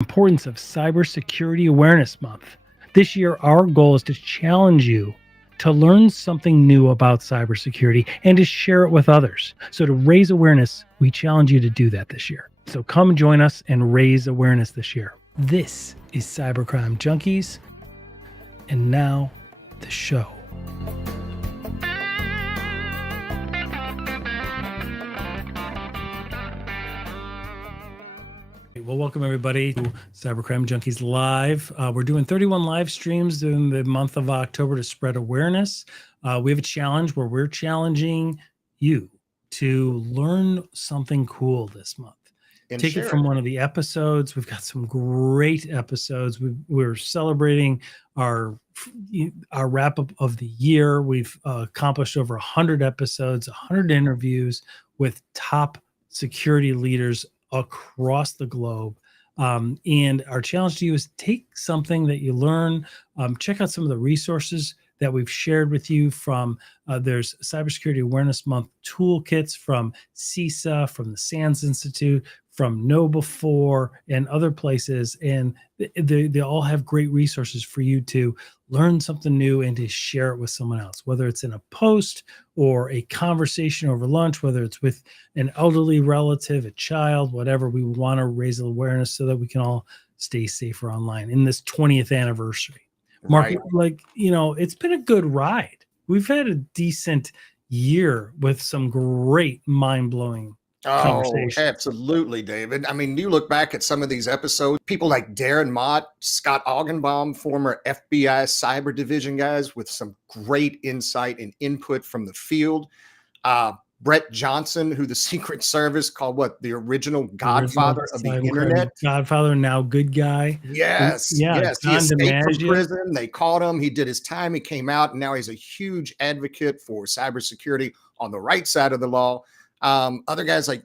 Importance of Cybersecurity Awareness Month. This year, our goal is to challenge you to learn something new about cybersecurity and to share it with others. So to raise awareness, we challenge you to do that this year. So come join us and raise awareness this year. This is Cybercrime Junkies, and now the show. Well, welcome everybody to Cybercrime Junkies Live. We're doing 31 live streams in the month of October to spread awareness. We have a challenge where we're challenging you to learn something cool this month. And take it from one of the episodes. We've got some great episodes. We're celebrating our wrap up of the year. We've accomplished over 100 episodes, 100 interviews with top security leaders across the globe. And our challenge to you is take something that you learn, check out some of the resources that we've shared with you from there's Cybersecurity Awareness Month toolkits from CISA, from the SANS Institute, from KnowBe4 and other places. And they all have great resources for you to learn something new and to share it with someone else, whether it's in a post or a conversation over lunch, whether it's with an elderly relative, a child, whatever. We want to raise awareness so that we can all stay safer online in this 20th anniversary. Mark, right. It's been a good ride. We've had a decent year with some great mind-blowing conversations. Absolutely, David. I mean, you look back at some of these episodes, people like Darren Mott, Scott Augenbaum, former FBI cyber division guys with some great insight and input from the field. Brett Johnson, who the Secret Service called the original godfather of the internet. Godfather, now good guy. Yes. He escaped from prison. They caught him. He did his time. He came out, and now he's a huge advocate for cybersecurity on the right side of the law. Other guys like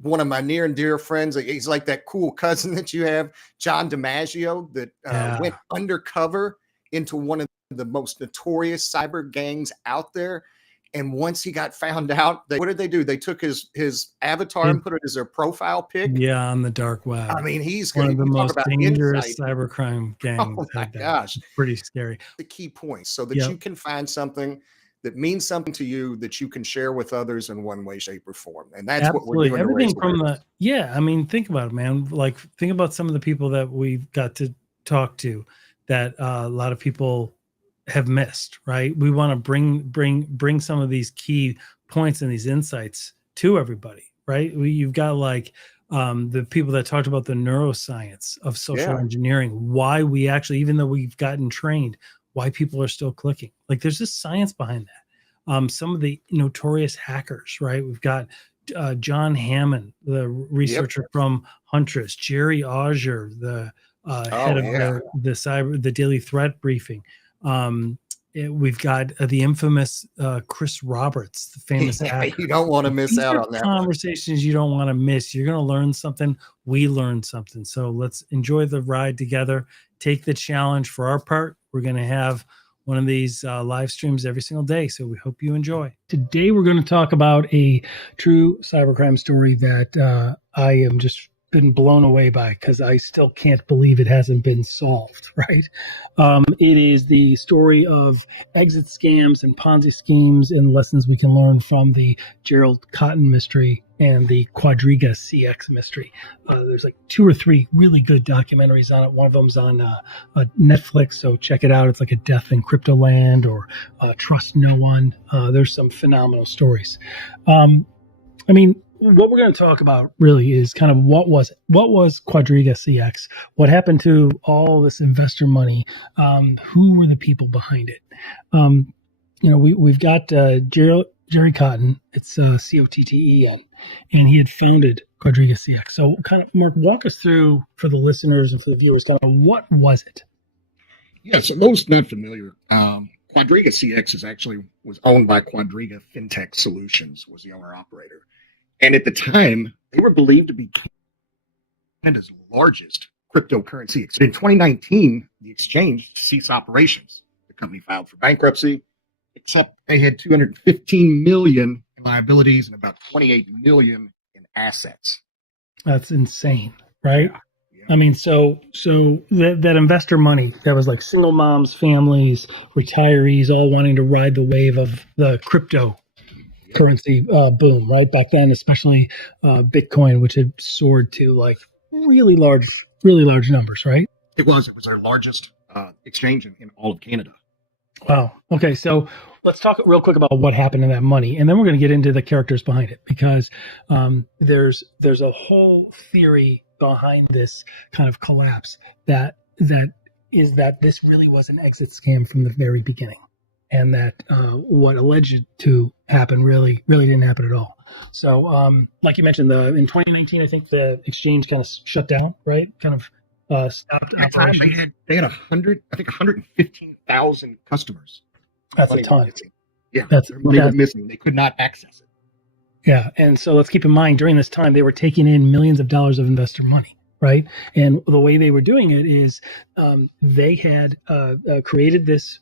one of my near and dear friends, he's like that cool cousin that you have, John DiMaggio, that went undercover into one of the most notorious cyber gangs out there. And once he got found out, what did they do? They took his avatar and put it as their profile pic. Yeah, on the dark web. I mean, he's one of the most dangerous cybercrime gangs. Oh my gosh, it's pretty scary. The key point, so that you can find something that means something to you that you can share with others in one way, shape, or form. And that's what we're doing. Everything from I mean, think about it, man. Like, think about some of the people that we've got to talk to that a lot of people have missed, right? We want to bring some of these key points and these insights to everybody, right? You've got like the people that talked about the neuroscience of social engineering, why we actually, even though we've gotten trained, why people are still clicking. Like, there's just science behind that. Some of the notorious hackers, right? We've got John Hammond, the researcher from Huntress, Jerry Auger, the head of the Daily Threat Briefing. We've got the infamous Chris Roberts, the famous hacker. You don't want to miss out on that. Conversations you don't want to miss. You're going to learn something. We learned something. So let's enjoy the ride together. Take the challenge. For our part, we're going to have one of these live streams every single day. So we hope you enjoy. Today, we're going to talk about a true cybercrime story that I am just been blown away by, because I still can't believe it hasn't been solved, right? It is the story of exit scams and Ponzi schemes and lessons we can learn from the Gerald Cotton mystery and the Quadriga CX mystery. There's like 2 or 3 really good documentaries on it. One of them's on Netflix, so check it out. It's like A Death in Cryptoland or Trust No One. There's some phenomenal stories. I mean, what we're going to talk about really is kind of what was Quadriga CX, what happened to all this investor money, who were the people behind it. We've got Jerry Cotton, it's Cotten, and he had founded Quadriga CX. So kind of, Mark, walk us through, for the listeners and for the viewers, kind of what was it? Yeah, so those not familiar, Quadriga CX was owned by Quadriga FinTech Solutions, was the owner-operator. And at the time, they were believed to be Canada's largest cryptocurrency. In 2019, the exchange ceased operations. The company filed for bankruptcy, except they had $215 million in liabilities and about $28 million in assets. That's insane, right? I mean, so that investor money, that was like single moms, families, retirees, all wanting to ride the wave of the cryptocurrency boom, right? Back then, especially Bitcoin, which had soared to like really large numbers, right? It was our largest exchange in all of Canada. Wow. Okay, so let's talk real quick about what happened to that money, and then we're going to get into the characters behind it, because there's a whole theory behind this kind of collapse that is that this really was an exit scam from the very beginning, and that what alleged to happen really didn't happen at all. So, like you mentioned, in 2019, I think the exchange kind of shut down, right? Kind of stopped operations. They had 115,000 customers. That's a ton. Yeah, their money was missing. They could not access it. Yeah, and so let's keep in mind, during this time, they were taking in millions of dollars of investor money, right? And the way they were doing it is they had created this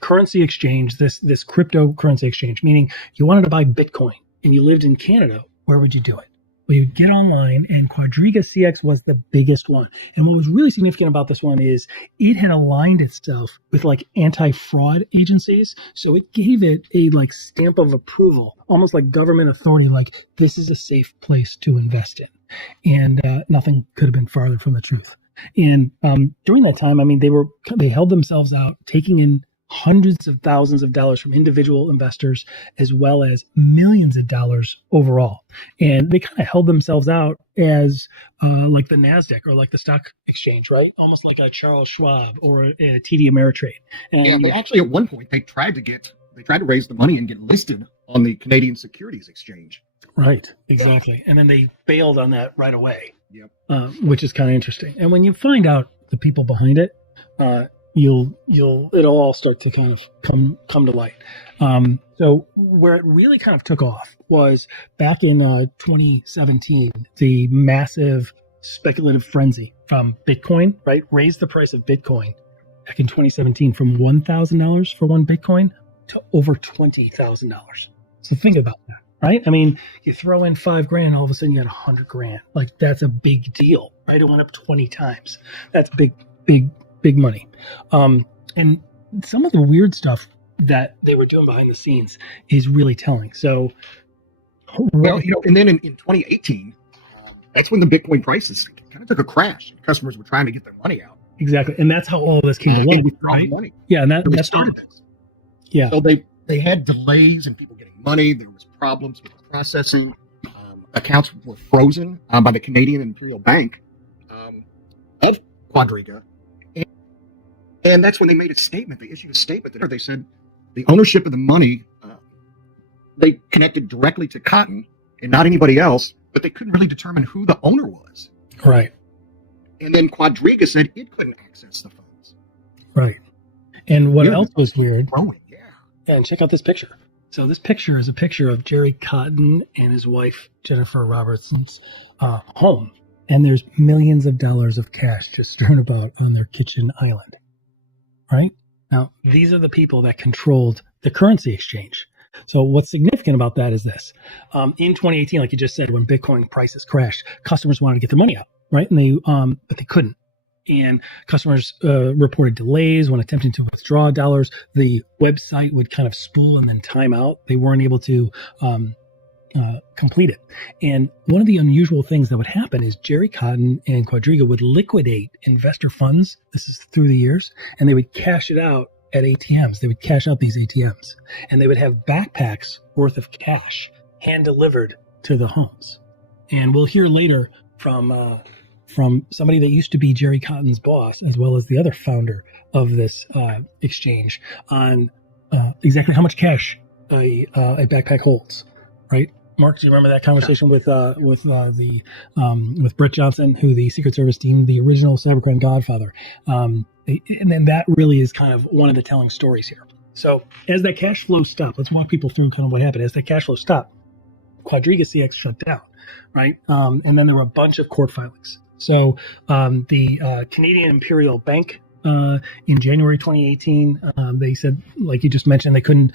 currency exchange, this cryptocurrency exchange, meaning you wanted to buy Bitcoin and you lived in Canada. Where would you do it? Well, you get online, and Quadriga CX was the biggest one. And what was really significant about this one is it had aligned itself with like anti-fraud agencies. So it gave it a like stamp of approval, almost like government authority, like this is a safe place to invest in. And nothing could have been farther from the truth. And during that time, I mean, they held themselves out, taking in hundreds of thousands of dollars from individual investors, as well as millions of dollars overall. And they kind of held themselves out as like the NASDAQ or like the stock exchange, right? Almost like a Charles Schwab or a TD Ameritrade. And yeah, they actually at one point they tried to raise the money and get listed on the Canadian Securities Exchange. Right, exactly. And then they bailed on that right away. Yep. Which is kind of interesting. And when you find out the people behind it, it'll all start to kind of come to light. So where it really kind of took off was back in 2017, the massive speculative frenzy from Bitcoin, right? Raised the price of Bitcoin back in 2017 from $1,000 for one Bitcoin to over $20,000. So think about that, right? I mean, you throw in $5,000, all of a sudden you got $100,000. Like that's a big deal, right? It went up 20 times. That's big money. And some of the weird stuff that they were doing behind the scenes is really telling. So, well, and then in 2018, that's when the Bitcoin prices kind of took a crash. Customers were trying to get their money out. Exactly. And that's how all of this came to light, right? Money. Yeah. And that started this. Yeah. So they had delays in people getting money. There was problems with the processing. Accounts were frozen by the Canadian Imperial Bank of Quadriga. And that's when they made a statement. They issued a statement that they said the ownership of the money, they connected directly to Cotton and not anybody else, but they couldn't really determine who the owner was. Right. And then Quadriga said it couldn't access the funds. Right. And what else was weird? Growing, yeah. And check out this picture. So this picture is a picture of Jerry Cotton and his wife, Jennifer Robertson's home. And there's millions of dollars of cash just strewn about on their kitchen island. Right? Now, these are the people that controlled the currency exchange. So what's significant about that is this. In 2018, like you just said, when Bitcoin prices crashed, customers wanted to get their money out, right? And but they couldn't. And customers reported delays when attempting to withdraw dollars. The website would kind of spool and then time out. They weren't able to complete it. And one of the unusual things that would happen is Jerry Cotton and Quadriga would liquidate investor funds. This is through the years, and they would cash it out at ATMs. They would cash out these ATMs, and they would have backpacks worth of cash hand delivered to the homes. And we'll hear later from somebody that used to be Jerry Cotton's boss, as well as the other founder of this exchange, on exactly how much cash a backpack holds. Right? Mark, do you remember that conversation with Britt Johnson, who the Secret Service deemed the original cybercrime godfather? And then that really is kind of one of the telling stories here. So as that cash flow stopped, let's walk people through kind of what happened. As that cash flow stopped, Quadriga CX shut down, right? And then there were a bunch of court filings. So the Canadian Imperial Bank in January 2018. They said, like you just mentioned, they couldn't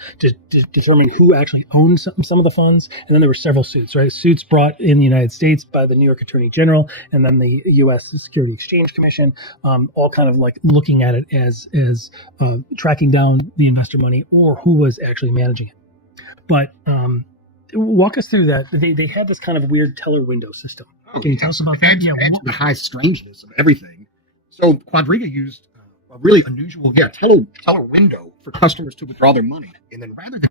determine who actually owned some of the funds. And then there were several suits, right? Suits brought in the United States by the New York Attorney General and then the U.S. Security Exchange Commission, all kind of like looking at it as tracking down the investor money or who was actually managing it. But walk us through that. They had this kind of weird teller window system. Can you tell us about that? Yeah, the high strangeness of everything. So Quadriga used a really unusual teller window for customers to withdraw their money, and then rather than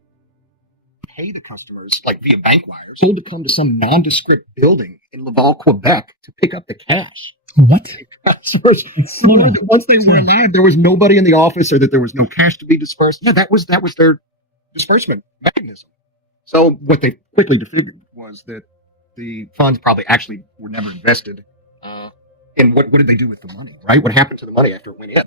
pay the customers like via bank wires, told to come to some nondescript building in Laval, Quebec, to pick up the cash. What? Once they were alive, there was nobody in the office, or that there was no cash to be dispersed. Yeah, that was their disbursement mechanism. So what they quickly defigured was that the funds probably actually were never invested. And what did they do with the money, right? What happened to the money after it went in?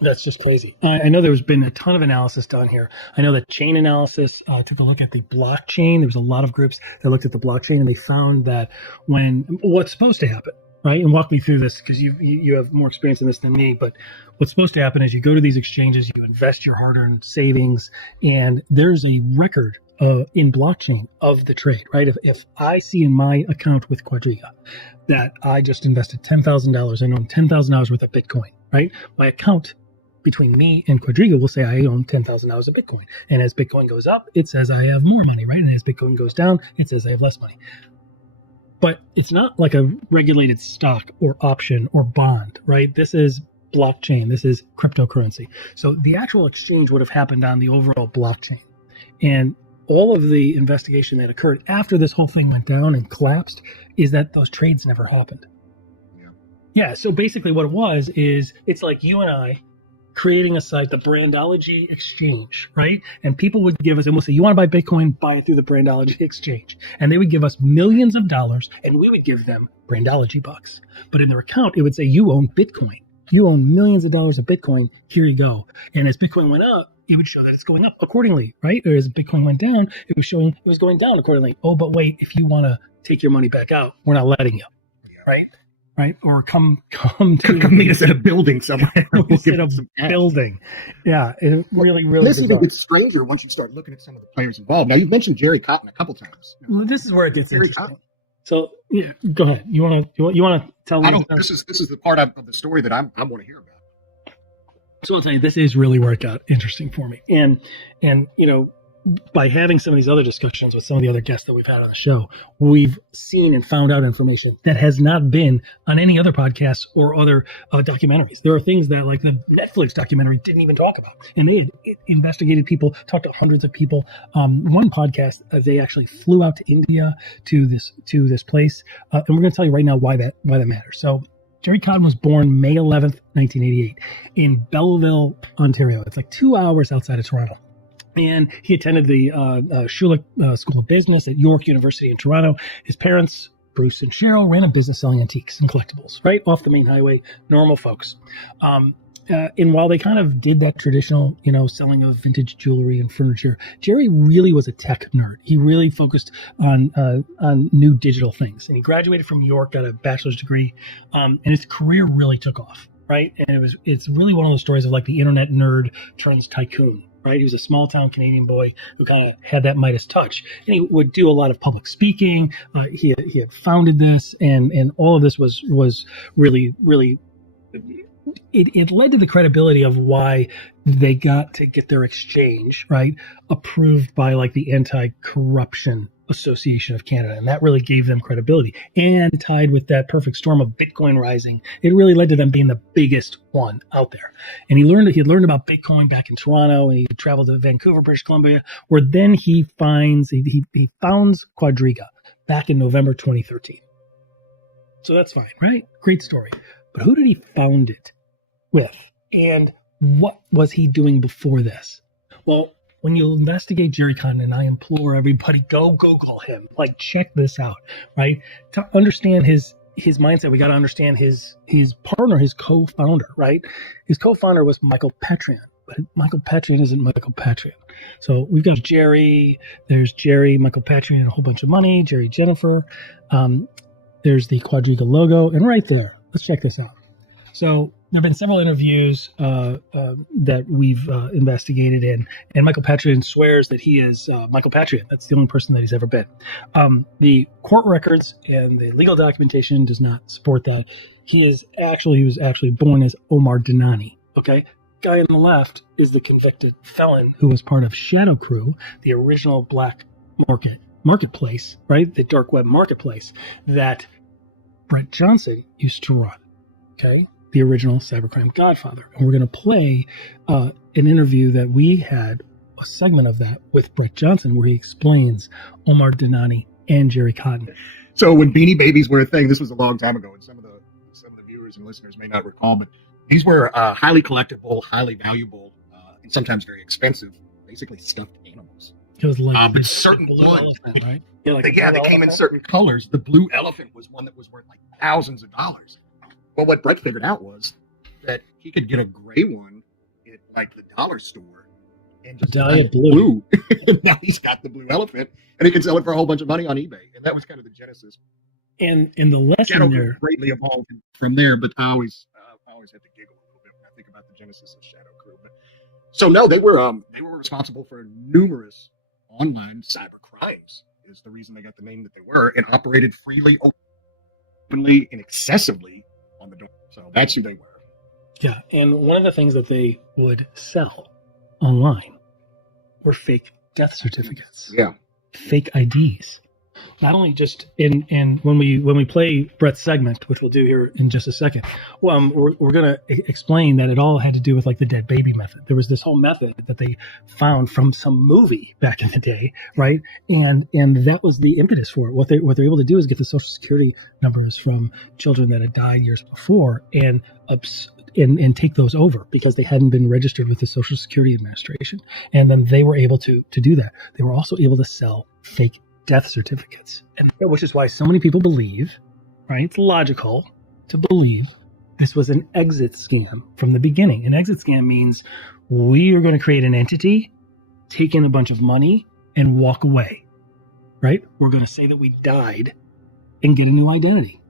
That's just crazy. I know there's been a ton of analysis done here. I know that Chain Analysis took a look at the blockchain. There was a lot of groups that looked at the blockchain, and they found that what's supposed to happen, right? And walk me through this because you have more experience in this than me. But what's supposed to happen is you go to these exchanges, you invest your hard-earned savings, and there's a record in blockchain of the trade, right? If I see in my account with Quadriga that I just invested $10,000, I own $10,000 worth of Bitcoin, right? My account between me and Quadriga will say I own $10,000 of Bitcoin. And as Bitcoin goes up, it says I have more money, right? And as Bitcoin goes down, it says I have less money. But it's not like a regulated stock or option or bond, right? This is blockchain. This is cryptocurrency. So the actual exchange would have happened on the overall blockchain. And all of the investigation that occurred after this whole thing went down and collapsed is that those trades never happened. Yeah. So basically what it was is it's like you and I creating a site, the Brandology Exchange, right? And people would give us, and we'll say, you want to buy Bitcoin, buy it through the Brandology Exchange. And they would give us millions of dollars, and we would give them Brandology bucks. But in their account, it would say, you own Bitcoin. You own millions of dollars of Bitcoin. Here you go. And as Bitcoin went up, it would show that it's going up accordingly, right? Or as Bitcoin went down, it was showing it was going down accordingly. Oh, but wait, if you want to take your money back out, we're not letting you, right? Right? Or come meet us at a building somewhere. At a building. Yeah, it really this even gets stranger once you start looking at some of the players involved. Now, you've mentioned Jerry Cotton a couple times. Well, this is where it gets interesting. So, yeah, go ahead. You want to tell me? This is the part of the story that I want to hear about. So I'll tell you, this is really where it got interesting for me. And you know, by having some of these other discussions with some of the other guests that we've had on the show, we've seen and found out information that has not been on any other podcasts or other documentaries. There are things that, like the Netflix documentary, didn't even talk about. And they had investigated people, talked to hundreds of people. One podcast, they actually flew out to India to this place, and we're going to tell you right now why that matters. So Jerry Cotton was born May 11th, 1988 in Belleville, Ontario. It's like 2 hours outside of Toronto. And he attended the Schulich School of Business at York University in Toronto. His parents, Bruce and Cheryl, ran a business selling antiques and collectibles, right off the main highway, normal folks. And while they kind of did that traditional, selling of vintage jewelry and furniture, Jerry really was a tech nerd. He really focused on new digital things. And he graduated from York, got a bachelor's degree, and his career really took off, right? And it's really one of those stories of like the internet nerd turns tycoon. Right, he was a small town Canadian boy who kind of had that Midas touch, and he would do a lot of public speaking. He had founded this, and all of this was really. It led to the credibility of why they got to get their exchange approved by like the Anti-Corruption Association of Canada, and that really gave them credibility. And tied with that perfect storm of Bitcoin rising, it really led to them being the biggest one out there. And he had learned about Bitcoin back in Toronto, and he traveled to Vancouver, British Columbia, where then he founds Quadriga back in November 2013. So that's fine, right? Great story. But who did he found it with? And what was he doing before this? Well, when you investigate Jerry Cotton, and I implore everybody, go Google him. Like, check this out, right? To understand his mindset, we got to understand his partner, his co-founder, right? His co-founder was Michael Petrian, but Michael Petrian isn't Michael Petrian. So we've got Jerry, there's Jerry, Michael Petrian, a whole bunch of money, Jerry Jennifer. There's the Quadriga logo, and right there, let's check this out. So have been several interviews that we've investigated in, and Michael Patrian swears that he is Michael Patrian. That's the only person that he's ever been. The court records and the legal documentation does not support that. He was actually born as Omar Dinani. Okay, guy on the left is the convicted felon who was part of Shadow Crew, the original black marketplace, right? The dark web marketplace that Brett Johnson used to run. Okay, the original cybercrime godfather. And we're going to play an interview that we had, a segment of that with Brett Johnson, where he explains Omar Dinani and Jerry Cotton. So when Beanie Babies were a thing, this was a long time ago, and some of the viewers and listeners may not recall, but these were highly collectible, highly valuable, and sometimes very expensive, basically stuffed animals. It was like but certain blue elephant, right? Yeah, they came in certain colors. The blue elephant was one that was worth like thousands of dollars. Well, what Brett figured out was that he could get a gray one at like the dollar store and just dye it blue. Now he's got the blue elephant, and he can sell it for a whole bunch of money on eBay. And that was kind of the genesis. And in the lesson Shadow there greatly evolved from there, but I always have to giggle a little bit when I think about the genesis of Shadow Crew. But so no, they were responsible for numerous online cyber crimes. Is the reason they got the name that they were, and operated freely, openly, and excessively on the door. So that's who they were. Yeah, and one of the things that they would sell online were fake death certificates. Yeah, fake IDs. Not only just in when we play Brett's segment, which we'll do here in just a second, we're going to explain that it all had to do with like the dead baby method. There was this whole method that they found from some movie back in the day, right? And that was the impetus for it. What they're able to do is get the Social Security numbers from children that had died years before and take those over because they hadn't been registered with the Social Security Administration. And then they were able to do that. They were also able to sell fake death certificates, and which is why so many people believe, right? It's logical to believe this was an exit scam from the beginning. An exit scam means we are going to create an entity, take in a bunch of money, and walk away, right? We're going to say that we died and get a new identity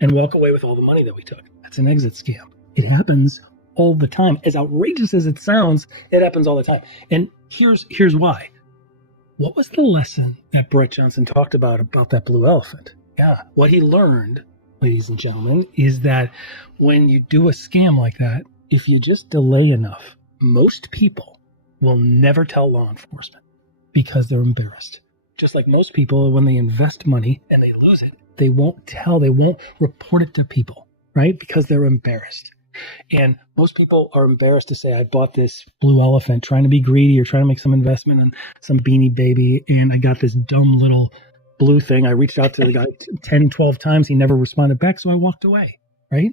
and walk away with all the money that we took. That's an exit scam. It happens all the time. As outrageous as it sounds, it happens all the time. And here's why. What was the lesson that Brett Johnson talked about that blue elephant? Yeah, what he learned, ladies and gentlemen, is that when you do a scam like that, if you just delay enough, most people will never tell law enforcement because they're embarrassed. Just like most people, when they invest money and they lose it, they won't report it to people, right? Because they're embarrassed. And most people are embarrassed to say, I bought this blue elephant trying to be greedy or trying to make some investment in some Beanie Baby, and I got this dumb little blue thing. I reached out to the guy 10, 12 times. He never responded back, so I walked away, right?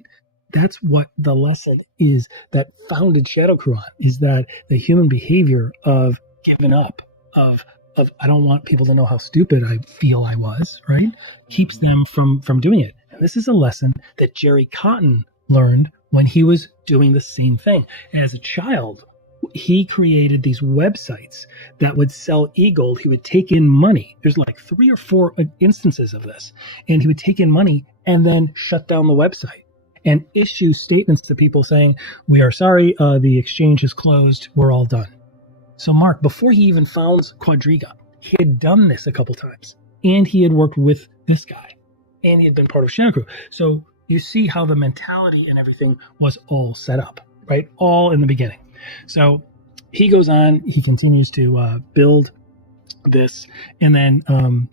That's what the lesson is that founded Shadow Crew on, is that the human behavior of giving up, of I don't want people to know how stupid I feel I was, right? Keeps them from doing it. And this is a lesson that Jerry Cotton learned when he was doing the same thing. And as a child, he created these websites that would sell e-gold. He would take in money. There's like 3 or 4 instances of this. And he would take in money and then shut down the website and issue statements to people saying, we are sorry, the exchange is closed. We're all done. So Mark, before he even founds Quadriga, he had done this a couple times. And he had worked with this guy. And he had been part of Shadow Crew. So you see how the mentality and everything was all set up, right? All in the beginning. So he goes on, he continues to build this, and then,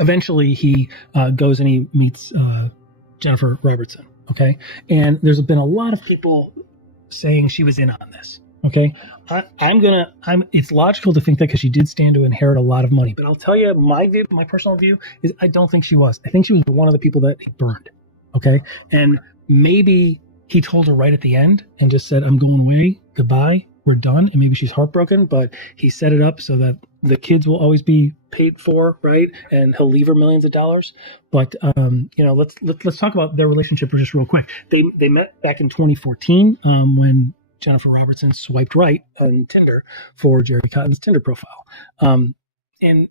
eventually he goes and he meets Jennifer Robertson, okay? And there's been a lot of people saying she was in on this, okay? It's logical to think that because she did stand to inherit a lot of money, but I'll tell you my personal view is I don't think she was. I think she was one of the people that he burned, okay? And maybe he told her right at the end and just said, I'm going away, goodbye, we're done. And maybe she's heartbroken, but he set it up so that the kids will always be paid for, right? And he'll leave her millions of dollars. But, let's talk about their relationship just real quick. They met back in 2014 when Jennifer Robertson swiped right on Tinder for Jerry Cotton's Tinder profile. I think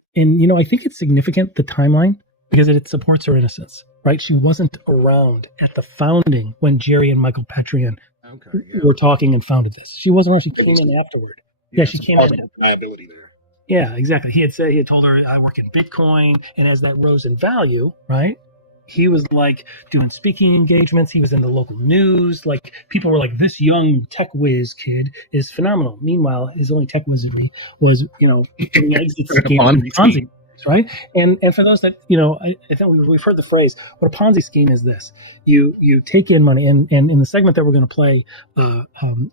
it's significant, the timeline, because it supports her innocence, right? She wasn't around at the founding when Jerry and Michael Patrian were talking and founded this. She wasn't around. She came in afterward. Yeah, she came in. Liability there. Yeah, exactly. He had told her, I work in Bitcoin, and as that rose in value, right? He was like doing speaking engagements. He was in the local news. Like people were like, this young tech whiz kid is phenomenal. Meanwhile, his only tech wizardry was, getting exit schemes from Ponzi, right? And for those that, I think we've heard the phrase, what a Ponzi scheme is this. You take in money, and in the segment that we're going to play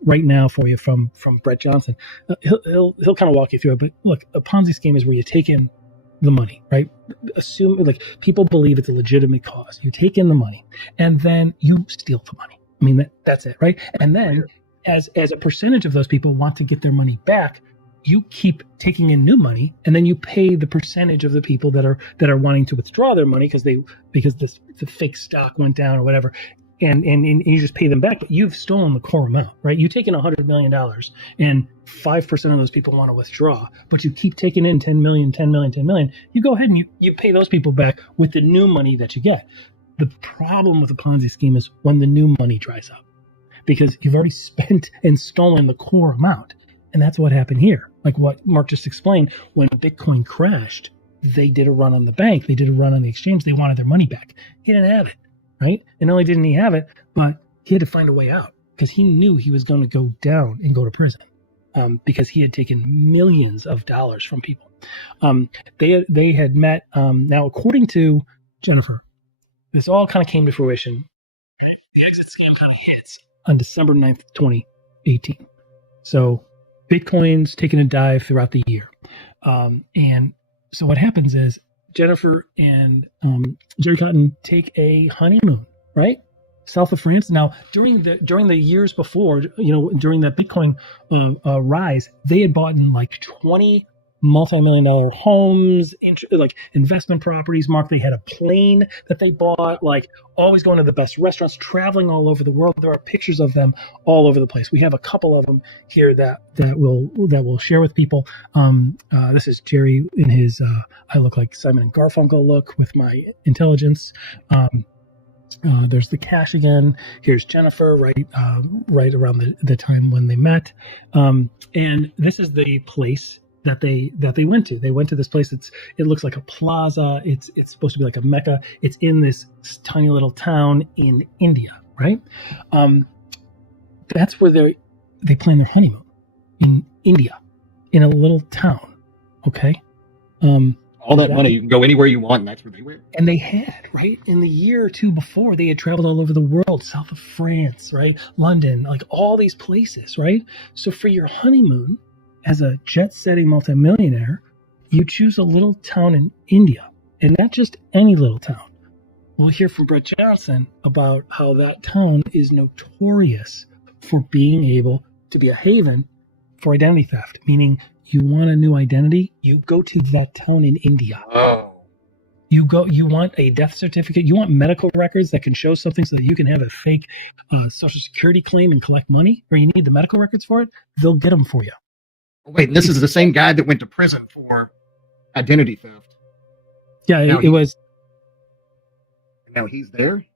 right now for you from Brett Johnson, he'll kind of walk you through it. But look, a Ponzi scheme is where you take in the money, right? Assume like people believe it's a legitimate cause. You take in the money and then you steal the money. I mean, that's it, right? And then as a percentage of those people want to get their money back, you keep taking in new money, and then you pay the percentage of the people that are wanting to withdraw their money because the fake stock went down or whatever. And you just pay them back, but you've stolen the core amount, right? You take in $100 million and 5% of those people want to withdraw, but you keep taking in 10 million. You go ahead and you pay those people back with the new money that you get. The problem with a Ponzi scheme is when the new money dries up, because you've already spent and stolen the core amount. And that's what happened here. Like what Mark just explained, when Bitcoin crashed, they did a run on the bank. They did a run on the exchange. They wanted their money back. He didn't have it. Right? And not only didn't he have it, but he had to find a way out because he knew he was going to go down and go to prison because he had taken millions of dollars from people. They had met. Now, according to Jennifer, this all kind of came to fruition. The exit scam kind of hits on December 9th, 2018. So Bitcoin's taken a dive throughout the year. And so what happens is Jennifer and Jerry Cotton take a honeymoon, right? South of France. Now, during the years before, during that Bitcoin rise, they had bought in like 20 multi-million-dollar homes, like investment properties. Mark, they had a plane that they bought, like always going to the best restaurants, traveling all over the world. There are pictures of them all over the place. We have a couple of them here that we'll share with people. This is Jerry in his I look like Simon and Garfunkel look with my intelligence. There's the cash again. Here's Jennifer, right around the time when they met, and this is the place that they went to. They went to this place. It looks like a plaza. It's supposed to be like a mecca. It's in this tiny little town in India, right? That's where they plan their honeymoon, in India, in a little town. Okay. All that money, you can go anywhere you want, and that's where they went. And they had, right, in the year or two before, they had traveled all over the world, south of France, right, London, like all these places, right? So for your honeymoon, as a jet-setting multimillionaire, you choose a little town in India, and not just any little town. We'll hear from Brett Johnson about how that town is notorious for being able to be a haven for identity theft, meaning you want a new identity, you go to that town in India. Oh. You want a death certificate, you want medical records that can show something so that you can have a fake Social Security claim and collect money, or you need the medical records for it, they'll get them for you. Wait, this is the same guy that went to prison for identity theft. Yeah, it was. Now he's there?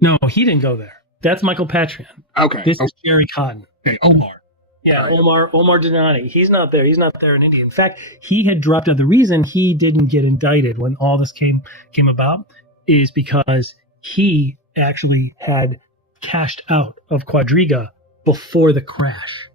No, he didn't go there. That's Michael Patrian. Okay. This is Jerry Cotton. Okay, Omar. Yeah, right. Omar Dinani. He's not there. He's not there in India. In fact, he had dropped out. The reason he didn't get indicted when all this came about is because he actually had cashed out of Quadriga before the crash.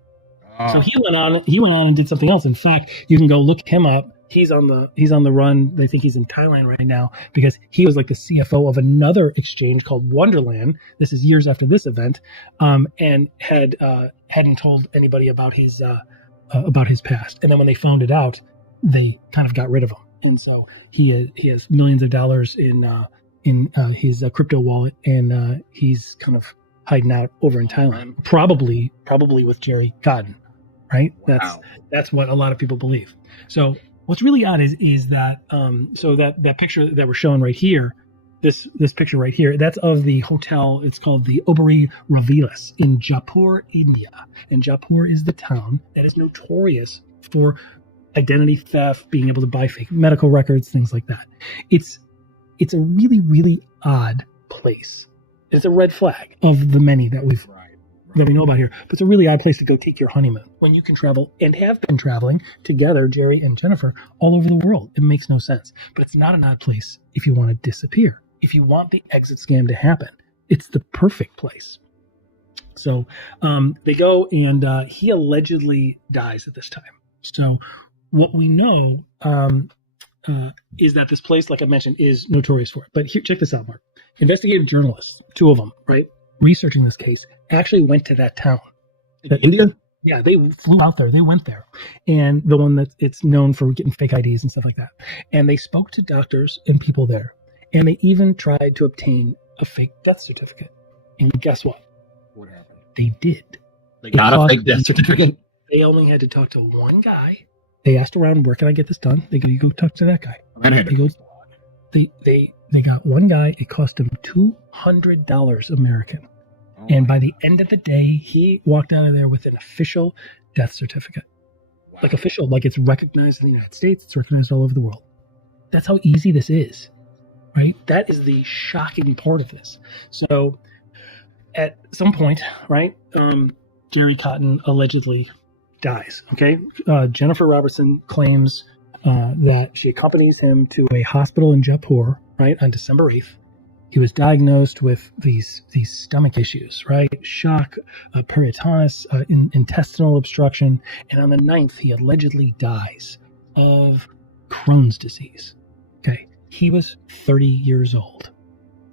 So he went on and did something else. In fact, you can go look him up. He's on the run. They think he's in Thailand right now because he was like the CFO of another exchange called Wonderland. This is years after this event, and hadn't told anybody about his past. And then when they found it out, they kind of got rid of him. And so he has millions of dollars in his crypto wallet, and he's kind of hiding out over in Thailand, probably with Jerry Cotton. Right? Wow. That's what a lot of people believe. So what's really odd is that so that picture that we're showing right here, this picture right here, that's of the hotel. It's called the Oberoi Ravilas in Jaipur, India. And Jaipur is the town that is notorious for identity theft, being able to buy fake medical records, things like that. It's it's a really, really odd place. It's a red flag of the many that we know about here. But it's a really odd place to go take your honeymoon when you can travel and have been traveling together, Jerry and Jennifer, all over the world. It makes no sense. But it's not an odd place if you want to disappear. If you want the exit scam to happen, it's the perfect place. So they go, and he allegedly dies at this time. So what we know is that this place, like I mentioned, is notorious for it. But here, check this out, Mark. Investigative journalists, 2 of them, right, researching this case, actually went to that town. India? Yeah, they flew out there. They went there. And the one that it's known for getting fake IDs and stuff like that. And they spoke to doctors and people there. And they even tried to obtain a fake death certificate. And guess what? What happened? They did. They got a fake death certificate? They only had to talk to one guy. They asked around, where can I get this done? They go, you go talk to that guy. They got one guy. It cost him $200 American. Oh, and by the end of the day, he walked out of there with an official death certificate. Wow. Like official, like it's recognized in the United States. It's recognized all over the world. That's how easy this is, right? That is the shocking part of this. So at some point, right, Jerry Cotton allegedly dies, okay? Jennifer Robertson claims that she accompanies him to a hospital in Jaipur, right, on December 8th. He was diagnosed with these stomach issues, right? Shock, peritonitis, intestinal obstruction. And on the 9th, he allegedly dies of Crohn's disease. Okay. He was 30 years old.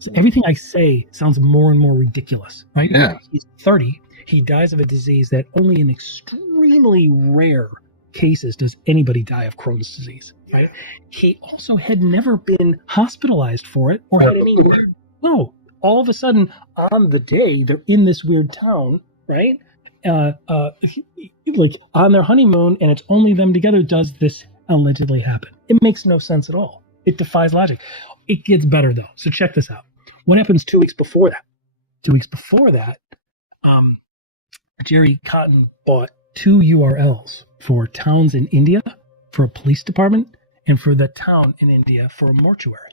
So everything I say sounds more and more ridiculous, right? Yeah. He's 30. He dies of a disease that only in extremely rare cases does anybody die of Crohn's disease, right? He also had never been hospitalized for it or had any weird. No, all of a sudden on the day they're in this weird town, right? Like on their honeymoon, and it's only them together. Does this allegedly happen? It makes no sense at all. It defies logic. It gets better though. So check this out. What happens 2 weeks before that? 2 weeks before that, Jerry Cotton bought 2 URLs for towns in India for a police department and for the town in India for a mortuary.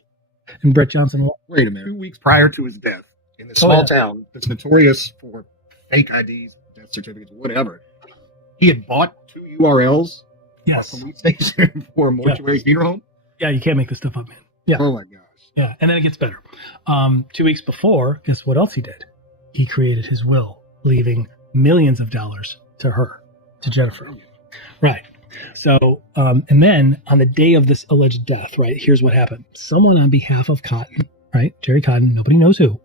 And Brett Johnson. Wait a minute. 2 weeks prior to his death, in this small town that's notorious for fake IDs, death certificates, whatever, he had bought 2 URLs. Yes. For a police station for a mortuary funeral home. Yeah, you can't make this stuff up, man. Yeah. Oh my gosh. Yeah, and then it gets better. 2 weeks before, guess what else he did? He created his will, leaving millions of dollars to her, to Jennifer. Right. So, and then on the day of this alleged death, right, here's what happened. Someone on behalf of Cotton, right, Jerry Cotton, nobody knows who,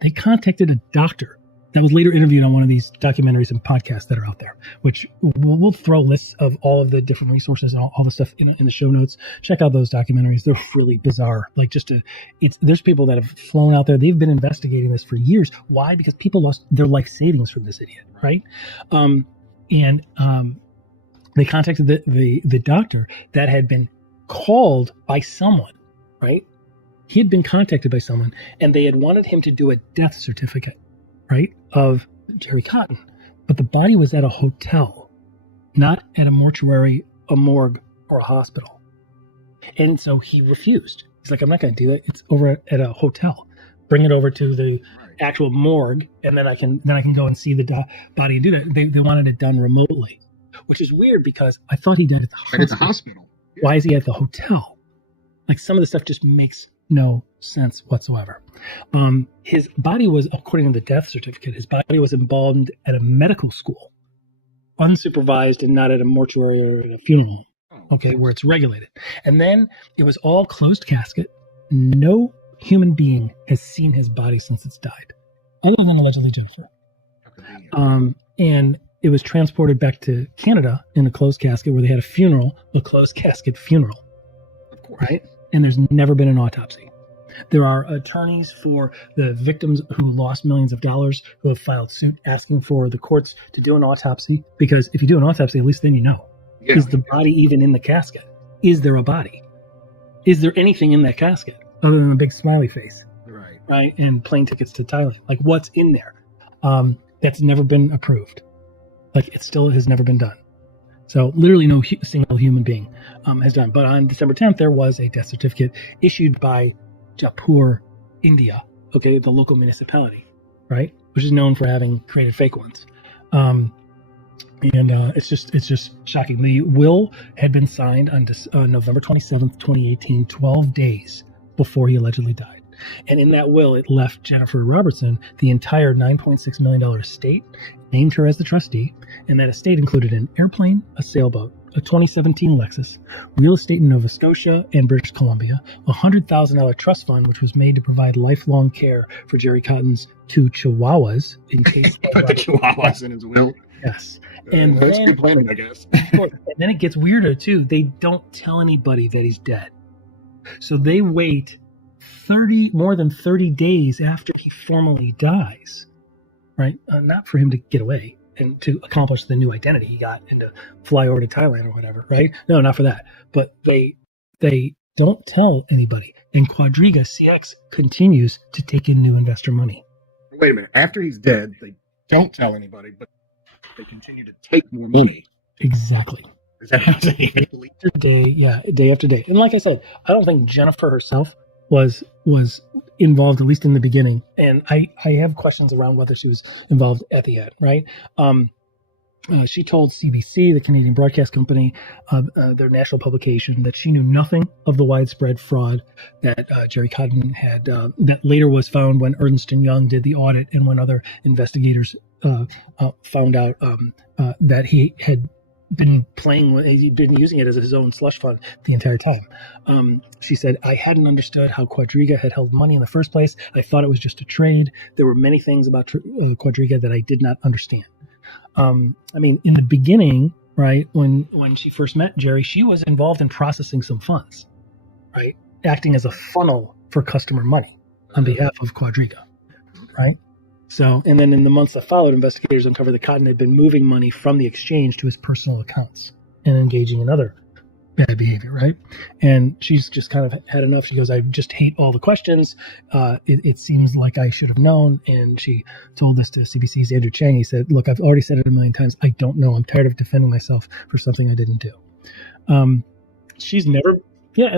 they contacted a doctor that was later interviewed on one of these documentaries and podcasts that are out there, which we'll throw lists of all of the different resources and all the stuff in the show notes. Check out those documentaries. They're really bizarre. Like there's people that have flown out there. They've been investigating this for years. Why? Because people lost their life savings from this idiot, right? They contacted the doctor that had been called by someone, right? He had been contacted by someone, and they had wanted him to do a death certificate, right, of Jerry Cotton. But the body was at a hotel, not at a mortuary, a morgue, or a hospital. And so he refused. He's like, I'm not going to do that. It's over at a hotel. Bring it over to the actual morgue, and then I can go and see the body and do that. They wanted it done remotely, which is weird because I thought he died at the hospital. At the hospital. Yeah. Why is he at the hotel? Like, some of the stuff just makes no sense whatsoever. His body was, according to the death certificate, his body was embalmed at a medical school, unsupervised and not at a mortuary or at a funeral home, okay, where it's regulated. And then it was all closed casket. No human being has seen his body since it's died, other than allegedly Jennifer. And it was transported back to Canada in a closed casket where they had a closed casket funeral, right? And there's never been an autopsy. There are attorneys for the victims who lost millions of dollars who have filed suit asking for the courts to do an autopsy, because if you do an autopsy, at least then you know. Yeah. Is the body even in the casket? Is there a body? Is there anything in that casket other than a big smiley face? Right? And plane tickets to Thailand. Like, what's in there? That's never been approved. Like, it still has never been done. So literally no single human being has done. But on December 10th, there was a death certificate issued by Jaipur, India, okay, the local municipality, right, which is known for having created fake ones. It's just shocking. The will had been signed on November 27th, 2018, 12 days before he allegedly died. And in that will, it left Jennifer Robertson the entire $9.6 million estate, named her as the trustee, and that estate included an airplane, a sailboat, a 2017 Lexus, real estate in Nova Scotia and British Columbia, a $100,000 trust fund, which was made to provide lifelong care for Jerry Cotton's 2 Chihuahuas in case. Put the Chihuahuas in his will. Yes. And that's good planning, I guess. And then it gets weirder too. They don't tell anybody that he's dead. So they wait more than 30 days after he formally dies, right? Not for him to get away and to accomplish the new identity he got and to fly over to Thailand or whatever, right? No, not for that. But they don't tell anybody. And Quadriga CX continues to take in new investor money. Wait a minute. After he's dead, they don't tell anybody, but they continue to take more money. Exactly. Is that how day after day. And like I said, I don't think Jennifer herself was involved, at least in the beginning. And I have questions around whether she was involved at the end, right? She told CBC, the Canadian broadcast company, their national publication, that she knew nothing of the widespread fraud that Jerry Cotton had, that later was found when Ernst & Young did the audit and when other investigators found out that he had been he'd been using it as his own slush fund the entire time. She said, I hadn't understood how Quadriga had held money in the first place. I thought it was just a trade. There were many things about Quadriga that I did not understand. I mean, in the beginning, right, when she first met Jerry, she was involved in processing some funds, right, acting as a funnel for customer money on behalf of Quadriga, right? So, and then in the months that followed, investigators uncovered that Cotton had been moving money from the exchange to his personal accounts and engaging in other bad behavior, right? And she's just kind of had enough. She goes, I just hate all the questions. It seems like I should have known. And she told this to CBC's Andrew Chang. He said, look, I've already said it a million times. I don't know. I'm tired of defending myself for something I didn't do. She's never been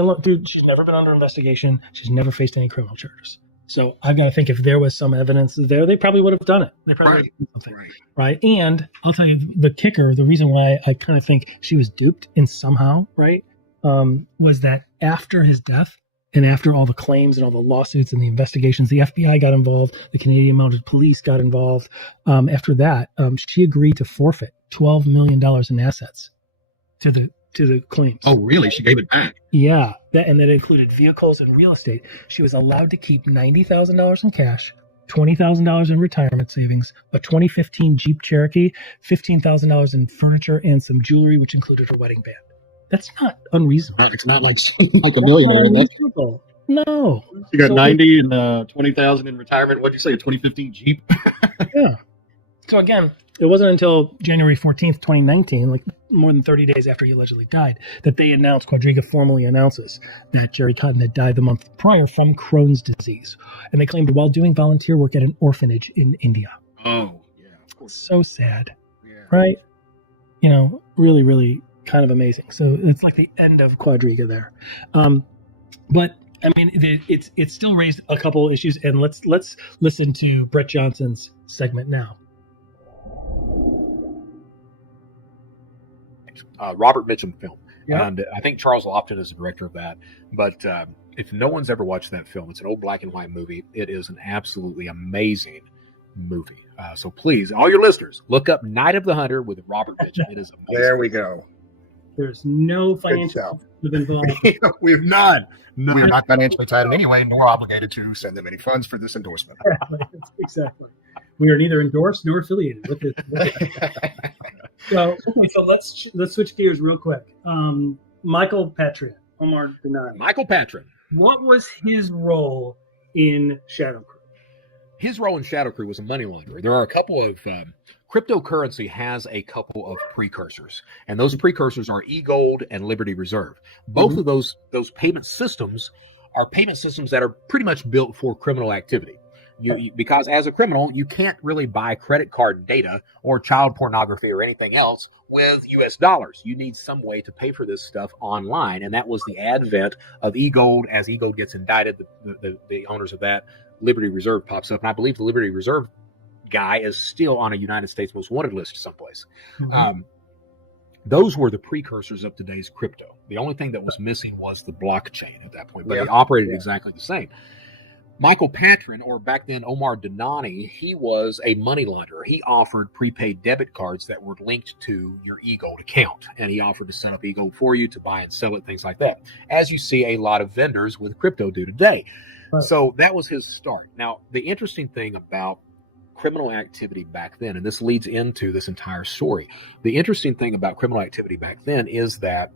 under investigation. She's never faced any criminal charges. So I've got to think if there was some evidence there, they probably would have done it. They probably would have done something, right? And I'll tell you the kicker, the reason why I kind of think she was duped in somehow, right, was that after his death and after all the claims and all the lawsuits and the investigations, the FBI got involved, the Canadian Mounted Police got involved. After that, she agreed to forfeit $12 million in assets to the claims. Oh, really? She gave it back? Yeah, and that included vehicles and real estate. She was allowed to keep $90,000 in cash, $20,000 in retirement savings, a 2015 Jeep Cherokee, $15,000 in furniture, and some jewelry, which included her wedding band. That's not unreasonable. It's not like a millionaire. No. You got 90 and 20,000 in retirement. What'd you say? A 2015 Jeep? Yeah. So again, it wasn't until January 14th, 2019, like more than 30 days after he allegedly died, that they announced, Quadriga formally announces that Jerry Cotton had died the month prior from Crohn's disease. And they claimed while doing volunteer work at an orphanage in India. Oh, yeah. Of course. So sad, right? You know, really, really kind of amazing. So it's like the end of Quadriga there. But I mean, it's still raised a couple issues, and let's listen to Brett Johnson's segment now. Robert Mitchum film. Yeah. And I think Charles Lofton is the director of that. But if no one's ever watched that film, it's an old black and white movie. It is an absolutely amazing movie. So please, all your listeners, look up Night of the Hunter with Robert Mitchum. It is amazing. There we go. There's no financial involved. We have not. No. We are not financially tied in any way, nor obligated to send them any funds for this endorsement. Exactly. We are neither endorsed nor affiliated with it. So let's switch gears real quick. Michael Patrin, Omar Denari. Michael Patrin. What was his role in Shadow Crew? His role in Shadow Crew was a money launderer. There are a couple of cryptocurrency has a couple of precursors, and those precursors are eGold and Liberty Reserve. Both of those payment systems are payment systems that are pretty much built for criminal activity. Because as a criminal, you can't really buy credit card data or child pornography or anything else with US dollars. You need some way to pay for this stuff online. And that was the advent of eGold. As eGold gets indicted, the owners of that, Liberty Reserve pops up. And I believe the Liberty Reserve guy is still on a United States most wanted list someplace. Mm-hmm. Those were the precursors of today's crypto. The only thing that was missing was the blockchain at that point, but they operated exactly the same. Michael Patron, or back then Omar Donani, he was a money launderer. He offered prepaid debit cards that were linked to your eGold account, and he offered to set up eGold for you to buy and sell it, things like that, as you see a lot of vendors with crypto do today. Right. So that was his start. Now, the interesting thing about criminal activity back then, and this leads into this entire story, the interesting thing about criminal activity back then is that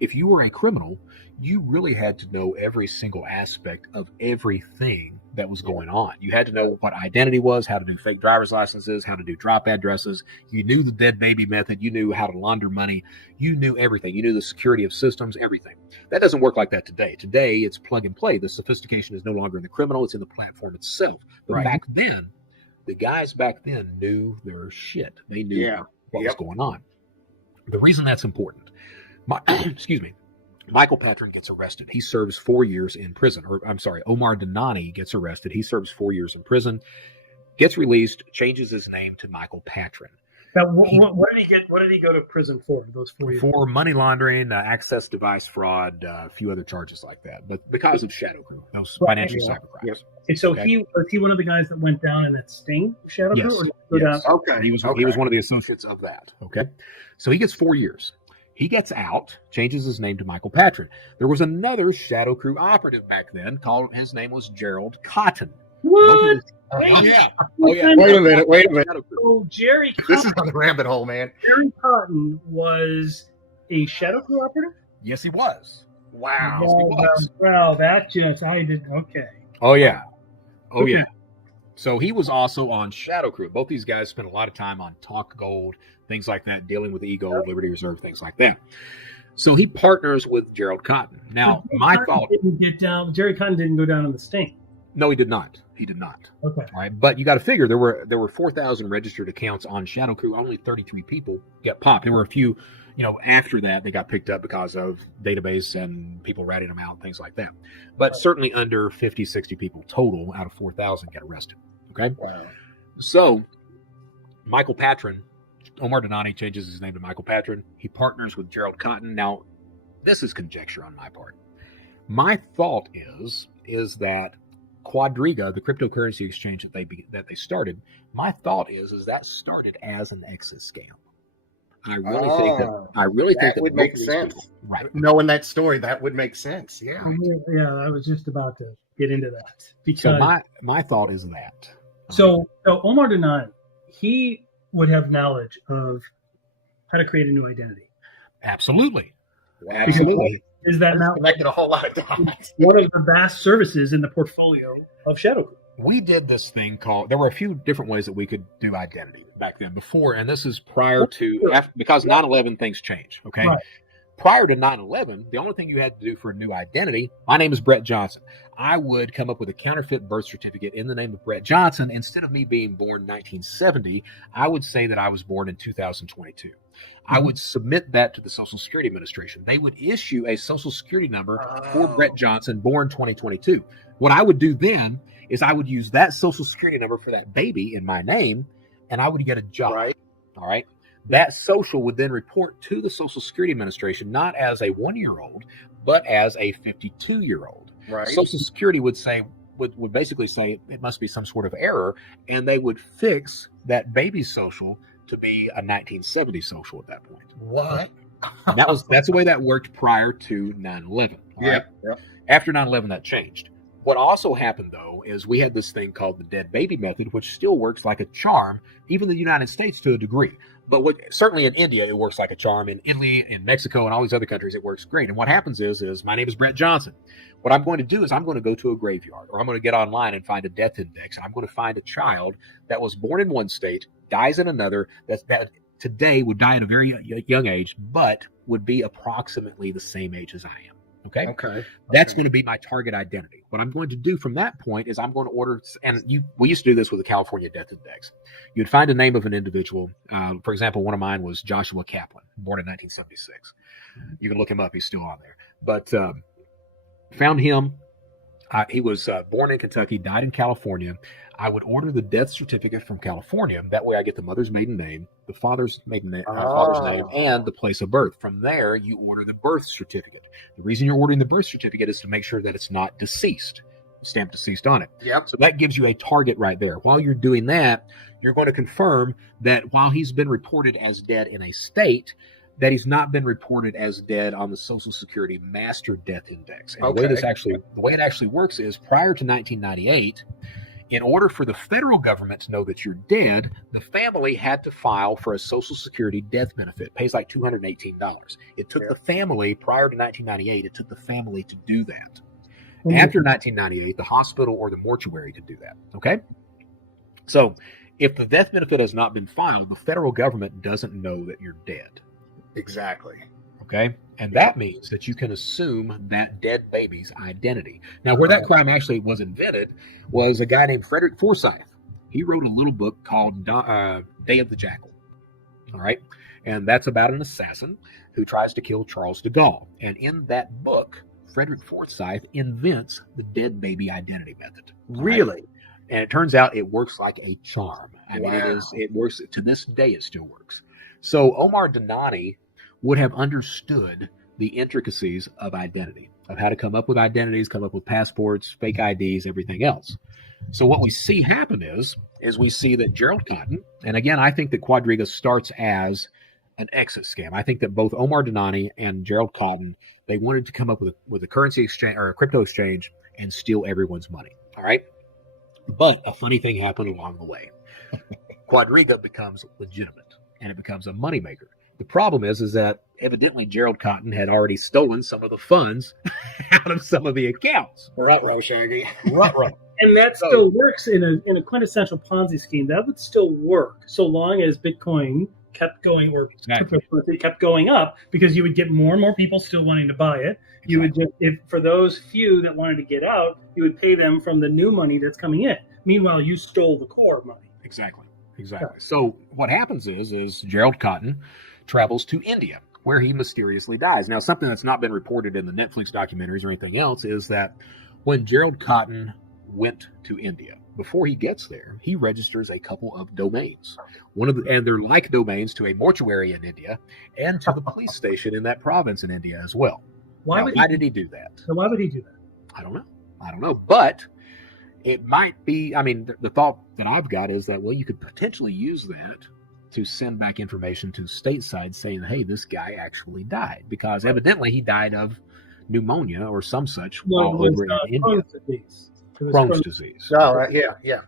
if you were a criminal, you really had to know every single aspect of everything that was going on. You had to know what identity was, how to do fake driver's licenses, how to do drop addresses. You knew the dead baby method. You knew how to launder money. You knew everything. You knew the security of systems, everything. That doesn't work like that today. Today, it's plug and play. The sophistication is no longer in the criminal. It's in the platform itself. But back then, the guys back then knew their shit. They knew what was going on. The reason that's important, Michael Patron gets arrested. He serves 4 years in prison. Omar Donani gets arrested. He serves 4 years in prison, gets released, changes his name to Michael Patron. Now, what did he go to prison for? Those 4 years? For money laundering, access device fraud, a few other charges like that. But because of Shadow Crew, those financial cyber crimes. Yes. And so was he one of the guys that went down in that sting, Shadow Crew? Yes. Okay. He was one of the associates of that. Okay. So he gets 4 years. He gets out, changes his name to Michael Patron. There was another Shadow Crew operative back then his name was Gerald Cotton. What? Wait a minute. So Jerry Cotton. This is on the rabbit hole, man. Jerry Cotton was a Shadow Crew operative? Yes, he was. Wow. Yes, he was. Well, that just, I did, okay. Oh, yeah. Yeah. So he was also on Shadow Crew. Both these guys spent a lot of time on Talk Gold, things like that, dealing with eGold, Liberty Reserve, things like that. So he partners with Gerald Cotton. Now, Jerry Cotton didn't go down in the sting. No, he did not. He did not. Okay. All right, but you got to figure there were 4,000 registered accounts on Shadow Crew. Only 33 people got popped. There were a few, after that they got picked up because of database and people ratting them out, things like that. But certainly under 50, 60 people total out of 4,000 got arrested. Okay. Wow. So Michael Patron, Omar Donani changes his name to Michael Patron. He partners with Gerald Cotton. Now, this is conjecture on my part. My thought is that Quadriga, the cryptocurrency exchange that they started, my thought is that started as an exit scam. I really think that would make sense. People, right. Knowing that story, that would make sense. Yeah. Yeah, I was just about to get into that. Because so my thought is that. So Omar Donani, he would have knowledge of how to create a new identity. Absolutely. Is that now connected a whole lot of dots? One of the vast services in the portfolio of Shadow Crew. We did this thing called, there were a few different ways that we could do identity back then before, and this is prior to, because 9/11 things change, okay? Right. Prior to 9/11, the only thing you had to do for a new identity, my name is Brett Johnson. I would come up with a counterfeit birth certificate in the name of Brett Johnson. Instead of me being born in 1970, I would say that I was born in 2022. I would submit that to the Social Security Administration. They would issue a Social Security number for Brett Johnson, born 2022. What I would do then is I would use that Social Security number for that baby in my name, and I would get a job. Right. All right. That social would then report to the Social Security Administration, not as a 1-year-old, but as a 52-year-old. Right. Social Security would basically say it must be some sort of error, and they would fix that baby social to be a 1970 social at that point. What? And that's the way that worked prior to 9/11. Yeah. After 9/11, that changed. What also happened, though, is we had this thing called the dead baby method, which still works like a charm, even in the United States to a degree. But certainly in India, it works like a charm. In Italy, in Mexico, and all these other countries, it works great. And what happens is my name is Brett Johnson. What I'm going to do is I'm going to go to a graveyard, or I'm going to get online and find a death index. And I'm going to find a child that was born in one state, dies in another, that today would die at a very young age, but would be approximately the same age as I am. Okay. Okay. That's going to be my target identity. What I'm going to do from that point is I'm going to order, and we used to do this with the California Death Index. You'd find a name of an individual. For example, one of mine was Joshua Kaplan, born in 1976. You can look him up. He's still on there. But found him. He was born in Kentucky, died in California. I would order the death certificate from California. That way I get the mother's maiden name, the father's maiden name, father's name, and the place of birth. From there, you order the birth certificate. The reason you're ordering the birth certificate is to make sure that it's not deceased, stamped deceased on it. Yep. So that gives you a target right there. While you're doing that, you're going to confirm that while he's been reported as dead in a state, that he's not been reported as dead on the Social Security Master Death Index. And the way it actually works is prior to 1998, in order for the federal government to know that you're dead, the family had to file for a Social Security death benefit. It pays like $218. It took the family, prior to 1998, it took the family to do that. After 1998, the hospital or the mortuary could do that. Okay? So if the death benefit has not been filed, the federal government doesn't know that you're dead. Exactly. Okay? And that means that you can assume that dead baby's identity. Now, where that crime actually was invented was a guy named Frederick Forsyth. He wrote a little book called Day of the Jackal. All right? And that's about an assassin who tries to kill Charles de Gaulle. And in that book, Frederick Forsyth invents the dead baby identity method. Really? Right? And it turns out it works like a charm. I mean, it works to this day, it still works. So Omar Dhanani would have understood the intricacies of identity, of how to come up with identities, come up with passports, fake IDs, everything else. So what we see happen is we see that Gerald Cotton, and again, I think that Quadriga starts as an exit scam. I think that both Omar Dhanani and Gerald Cotton, they wanted to come up with a currency exchange or a crypto exchange and steal everyone's money. All right. But a funny thing happened along the way. Quadriga becomes legitimate and it becomes a moneymaker. The problem is that evidently Gerald Cotton had already stolen some of the funds out of some of the accounts. Ruh-roh, Shaggy. Ruh-roh. And that still works in a quintessential Ponzi scheme. That would still work so long as Bitcoin kept going or it kept going up, because you would get more and more people still wanting to buy it. You would just, if for those few that wanted to get out, you would pay them from the new money that's coming in. Meanwhile, you stole the core money. Exactly. So what happens is Gerald Cotton travels to India, where he mysteriously dies. Now, something that's not been reported in the Netflix documentaries or anything else is that when Gerald Cotton went to India, before he gets there, he registers a couple of domains. And they're like domains to a mortuary in India and to the police station in that province in India as well. Why did he do that? So why would he do that? I don't know. But it might be, I mean, the thought that I've got is that, well, you could potentially use that to send back information to stateside saying, hey, this guy actually died, because evidently he died of pneumonia or some such while over in India. Crohn's disease. Oh, right. Yeah.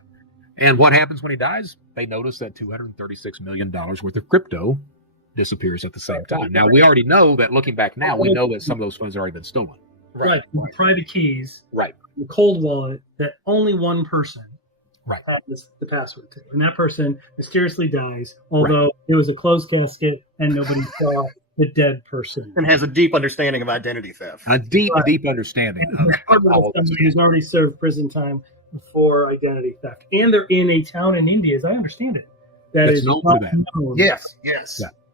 And what happens when he dies? They notice that $236 million worth of crypto disappears at the same time. Now, we already know that, looking back now, we know that some of those funds have already been stolen. Right. Private keys. Right. The cold wallet that only one person has the password to. And that person mysteriously dies, although it was a closed casket and nobody saw the dead person. And has a deep understanding of identity theft. A deep understanding of all of this. Who's already served prison time for identity theft. And they're in a town in India, as I understand it, that's known for that. Yes. Yeah.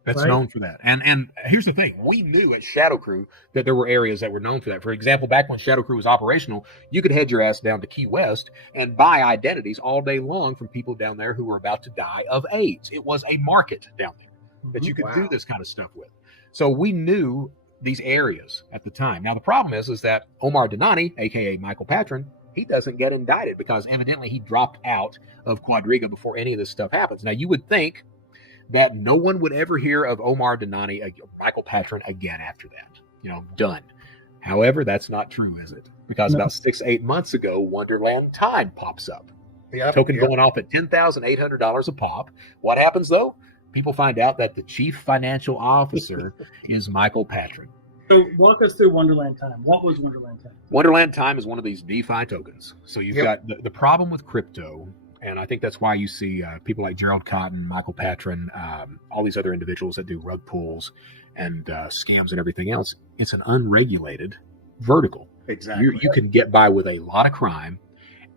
That's known for that. And here's the thing. We knew at Shadow Crew that there were areas that were known for that. For example, back when Shadow Crew was operational, you could head your ass down to Key West and buy identities all day long from people down there who were about to die of AIDS. It was a market down there that you could do this kind of stuff with. So we knew these areas at the time. Now, the problem is that Omar Dhanani, a.k.a. Michael Patron, he doesn't get indicted because evidently he dropped out of Quadriga before any of this stuff happens. Now, you would think that no one would ever hear of Omar Dhanani, Michael Patron again after that. Done. However, that's not true, is it? Because about 6-8 months ago, Wonderland Time pops up. Token going off at $10,800 a pop. What happens, though? People find out that the chief financial officer is Michael Patron. So walk us through Wonderland Time. What was Wonderland Time? Wonderland Time is one of these DeFi tokens. So you've got the problem with crypto. And I think that's why you see people like Gerald Cotton, Michael Patron, all these other individuals that do rug pulls and scams and everything else. It's an unregulated vertical. Exactly. You can get by with a lot of crime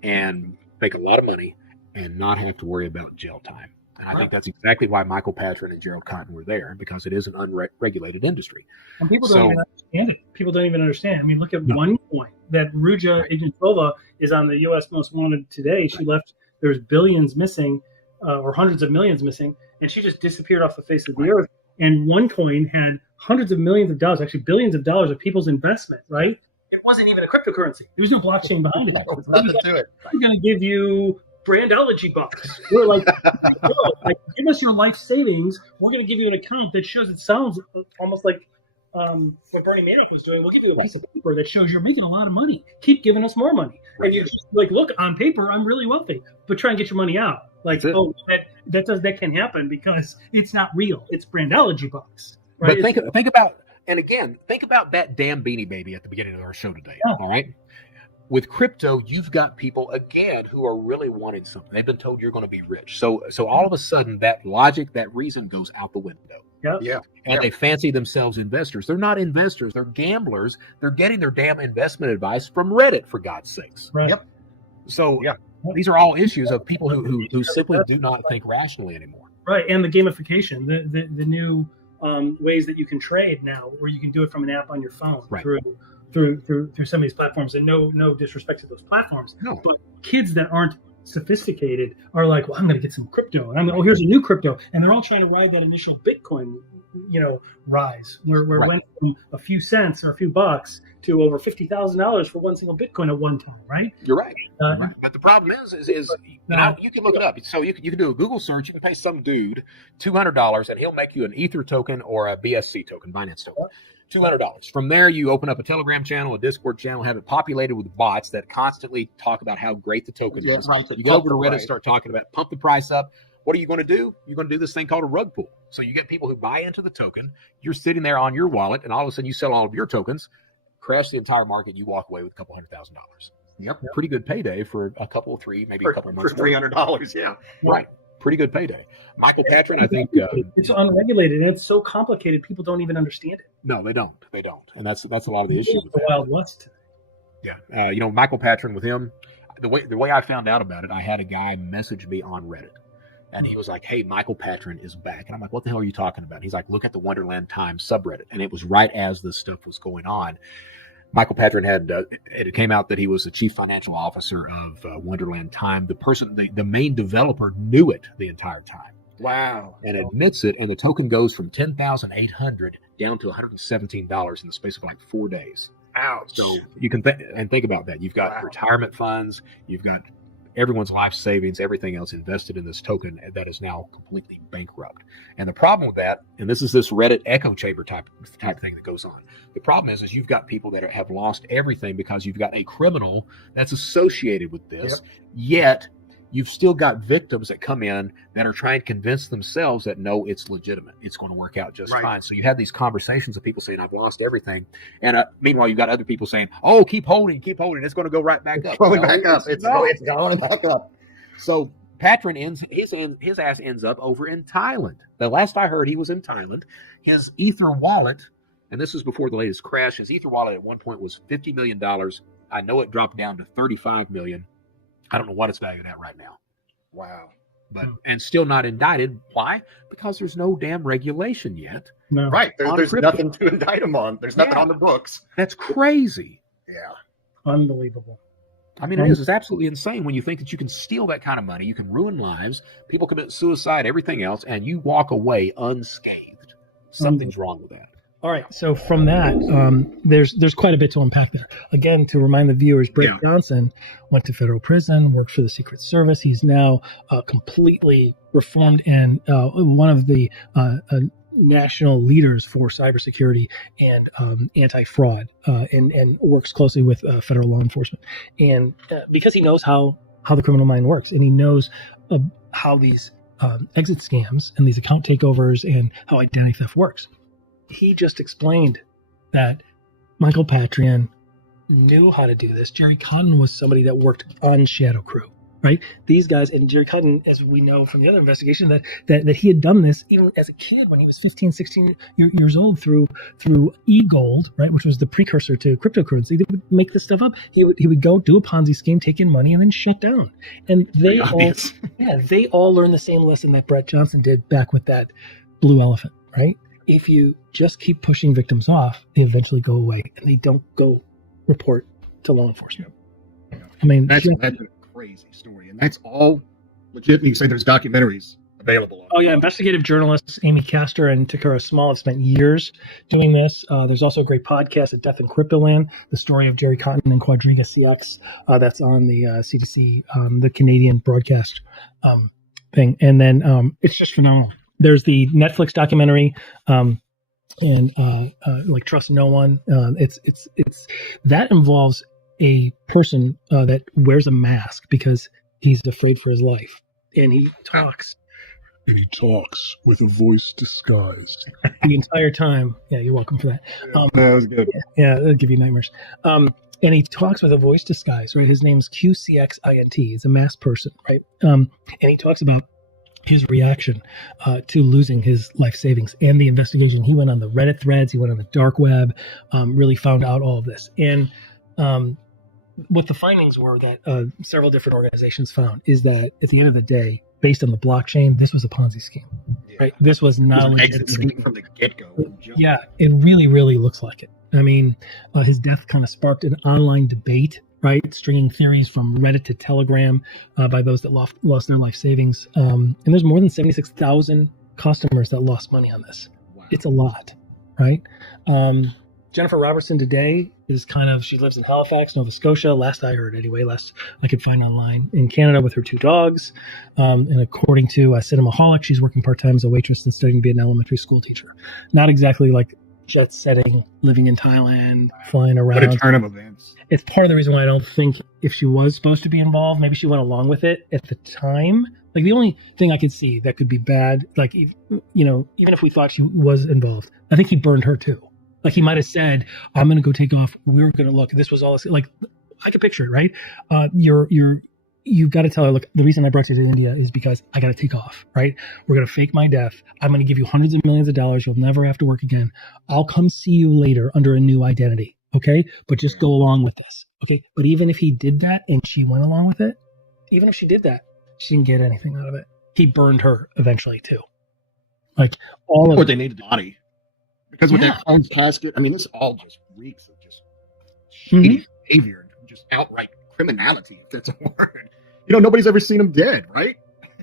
and make a lot of money and not have to worry about jail time. And I think that's exactly why Michael Patron and Gerald Cotton were there, because it is an unregulated industry. And people don't even understand it. People don't even understand. I mean, look at OneCoin. That Ruja Ignatová is on the U.S. most wanted today. She left. There's billions missing, or hundreds of millions missing, and she just disappeared off the face of the earth. And OneCoin had hundreds of millions of dollars, actually billions of dollars of people's investment. Right? It wasn't even a cryptocurrency. There was no blockchain behind it. Nothing to it. We're going to give you Brandology bucks. We're like, no, like, give us your life savings. We're going to give you an account that shows. It sounds almost like what Bernie Madoff was doing. We'll give you a piece of paper that shows you're making a lot of money. Keep giving us more money. And you're just like, look, on paper, I'm really wealthy, but try and get your money out. Like, oh, that can happen because it's not real. It's Brandology bucks. Right? But think about, and again, think about that damn Beanie Baby at the beginning of our show today. Yeah. All right. With crypto, you've got people, again, who are really wanting something. They've been told you're going to be rich. So all of a sudden, that logic, that reason goes out the window. Yeah. And they fancy themselves investors. They're not investors. They're gamblers. They're getting their damn investment advice from Reddit, for God's sakes. Right. Yep. So these are all issues of people who simply do not think rationally anymore. Right. And the gamification, the new ways that you can trade now, where you can do it from an app on your phone through some of these platforms. And no disrespect to those platforms, but kids that aren't sophisticated are like, well, I'm going to get some crypto, and here's a new crypto, and they're all trying to ride that initial Bitcoin, rise, where it went from a few cents or a few bucks to over $50,000 for one single Bitcoin at one time, right? You're right. But the problem is now you can look it up. So you can do a Google search. You can pay some dude $200, and he'll make you an Ether token or a BSC token, Binance token. $200. From there, you open up a Telegram channel, a Discord channel, have it populated with bots that constantly talk about how great the token is. Right, you go over to Reddit, start talking about, pump the price up. What are you going to do? You're going to do this thing called a rug pull. So you get people who buy into the token. You're sitting there on your wallet, and all of a sudden you sell all of your tokens, crash the entire market. You walk away with a couple $100,000. Yep. Pretty good payday for a couple of three, maybe a couple of months. For $300, yeah. Right. Pretty good payday. Michael Patron, I think it's unregulated and it's so complicated. People don't even understand it. No, they don't. They don't, and that's a lot of the issue with the Wild West. Yeah, Michael Patron with him. The way I found out about it, I had a guy message me on Reddit, and he was like, "Hey, Michael Patron is back," and I'm like, "What the hell are you talking about?" And he's like, "Look at the Wonderland Times subreddit," and it was right as this stuff was going on. Michael Patron had it came out that he was the chief financial officer of Wonderland Time. The main developer knew it the entire time. Wow. And admits it, and the token goes from $10,800 down to $117 in the space of like 4 days. Ouch. So you can think about that. You've got retirement funds, you've got everyone's life savings, everything else invested in this token that is now completely bankrupt. And the problem with that, and this is this Reddit echo chamber type thing that goes on. The problem is you've got people that have lost everything because you've got a criminal that's associated with this, yet you've still got victims that come in that are trying to convince themselves that, no, it's legitimate. It's going to work out just fine. So you have these conversations of people saying, I've lost everything. And meanwhile, you've got other people saying, oh, keep holding. It's going to go right back up. It's going back up. It's going back up. So Patron his ass ends up over in Thailand. The last I heard, he was in Thailand. His Ether wallet, and this is before the latest crash, his Ether wallet at one point was $50 million. I know it dropped down to $35 million. I don't know what it's valued at right now. Wow. And still not indicted. Why? Because there's no damn regulation yet. No. Right. There's nothing to indict him on. There's nothing on the books. That's crazy. Yeah. Unbelievable. I mean, it is. It's absolutely insane when you think that you can steal that kind of money. You can ruin lives. People commit suicide, everything else, and you walk away unscathed. Something's wrong with that. All right. So from that, there's quite a bit to unpack there. Again, to remind the viewers, Brett Johnson went to federal prison, worked for the Secret Service. He's now completely reformed and one of the national leaders for cybersecurity and anti-fraud, and works closely with federal law enforcement. And because he knows how the criminal mind works, and he knows how these exit scams and these account takeovers and how identity theft works. He just explained that Michael Patron knew how to do this. Jerry Cotton was somebody that worked on Shadow Crew. right? These guys, and Jerry Cotton, as we know from the other investigation, that he had done this even as a kid when he was 15, 16 years old through e-gold, right, which was the precursor to cryptocurrency. They would make this stuff up. He would go do a Ponzi scheme, take in money, and then shut down. And they all learned the same lesson that Brett Johnson did back with that blue elephant, right? If you just keep pushing victims off, they eventually go away, and they don't go report to law enforcement. I mean, that's a crazy story, and that's all legit. You say there's documentaries available. Oh yeah, investigative journalists Amy Castor and Takara Small have spent years doing this. There's also a great podcast at Death in Cryptoland, the story of Jerry Cotton and Quadriga CX. That's on the C2C, the Canadian broadcast thing, and then it's just phenomenal. There's the Netflix documentary. And like Trust No One. It's that involves a person that wears a mask because he's afraid for his life, and he talks with a voice disguised the entire time. Yeah, you're welcome for that. That was good. Yeah, it'll give you nightmares. And he talks with a voice disguise, right? His name's QCXINT. He's a masked person, right? And he talks about his reaction to losing his life savings and the investigation. He went on the Reddit threads, he went on the dark web, really found out all of this. And what the findings were that several different organizations found is that at the end of the day, based on the blockchain, this was a Ponzi scheme, right? This was not a exit scheme from the get-go. Yeah, it really, really looks like it. I mean, his death kind of sparked an online debate, right? Stringing theories from Reddit to Telegram by those that lost their life savings. And there's more than 76,000 customers that lost money on this. Wow. It's a lot, right? Jennifer Robertson today is she lives in Halifax, Nova Scotia, last I heard anyway, last I could find online, in Canada with her 2 dogs. And according to Cinemaholic, she's working part-time as a waitress and studying to be an elementary school teacher. Not exactly like jet setting, living in Thailand, flying around. What a turn of events. It's part of the reason why I don't think if she was supposed to be involved, maybe she went along with it at the time. Like the only thing I could see that could be bad, like, even if we thought she was involved, I think he burned her too. Like he might have said, I'm going to go take off. We're going to look, this was all like, I could picture it, right? You've got to tell her, look, the reason I brought you to India is because I got to take off, right? We're going to fake my death. I'm going to give you hundreds of millions of dollars. You'll never have to work again. I'll come see you later under a new identity. Okay. But just go along with this. Okay. But even if he did that and she went along with it, even if she did that, she didn't get anything out of it. He burned her eventually too. Like all of what they needed the body. Because with that closed casket, I mean, this all just reeks of just shady behavior, just outright criminality, if that's a word. Nobody's ever seen him dead, right?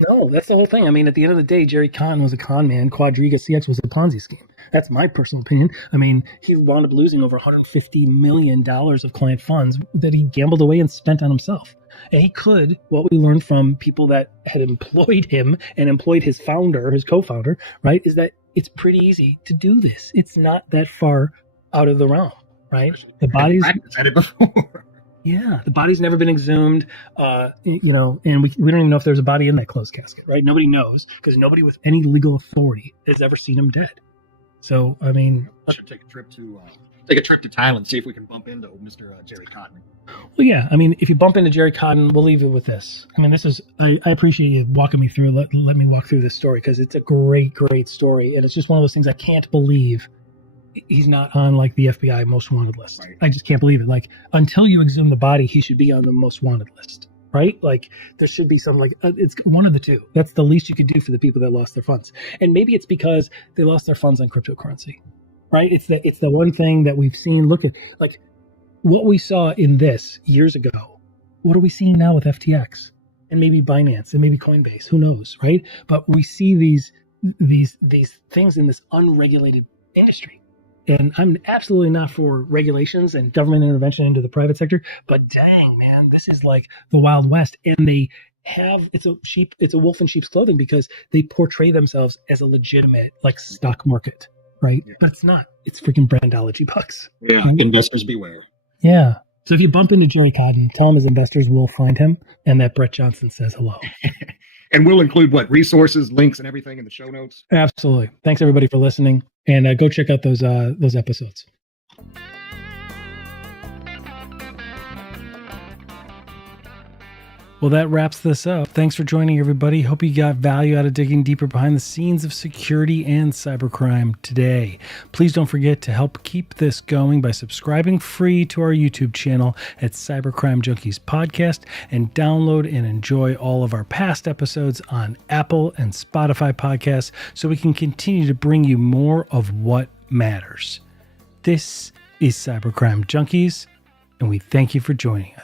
No, that's the whole thing. I mean, at the end of the day, Jerry Cotton was a con man. Quadriga CX was a Ponzi scheme. That's my personal opinion. I mean, he wound up losing over $150 million of client funds that he gambled away and spent on himself. And he could, what we learned from people that had employed him and employed his founder, his co-founder, right, is that it's pretty easy to do this. It's not that far out of the realm, right? The body's had it before. Yeah, the body's never been exhumed, and we don't even know if there's a body in that closed casket, right? Nobody knows because nobody with any legal authority has ever seen him dead. So, I mean, I should take a trip to Thailand, see if we can bump into Mr. Jerry Cotton. Well, yeah, I mean, if you bump into Jerry Cotton, we'll leave it with this. I mean, I appreciate you walking me through. Let me walk through this story because it's a great, great story, and it's just one of those things I can't believe he's not on like the FBI most wanted list. Right. I just can't believe it. Like until you exhume the body, he should be on the most wanted list, right? Like there should be some it's one of the two. That's the least you could do for the people that lost their funds. And maybe it's because they lost their funds on cryptocurrency, right? It's the one thing that we've seen. Look at like what we saw in this years ago. What are we seeing now with FTX and maybe Binance and maybe Coinbase? Who knows, right? But we see these things in this unregulated industry. And I'm absolutely not for regulations and government intervention into the private sector, but dang, man, this is like the Wild West. And they have, it's a wolf in sheep's clothing because they portray themselves as a legitimate like stock market, right? Yeah. But it's not. It's freaking brandology bucks. Yeah, investors beware. Yeah. So if you bump into Jerry Cotton, tell him his investors will find him and that Brett Johnson says hello. And we'll include resources, links, and everything in the show notes. Absolutely. Thanks everybody for listening, and go check out those episodes. Well, that wraps this up. Thanks for joining, everybody. Hope you got value out of digging deeper behind the scenes of security and cybercrime today. Please don't forget to help keep this going by subscribing free to our YouTube channel at Cybercrime Junkies Podcast, and download and enjoy all of our past episodes on Apple and Spotify podcasts so we can continue to bring you more of what matters. This is Cybercrime Junkies, and we thank you for joining us.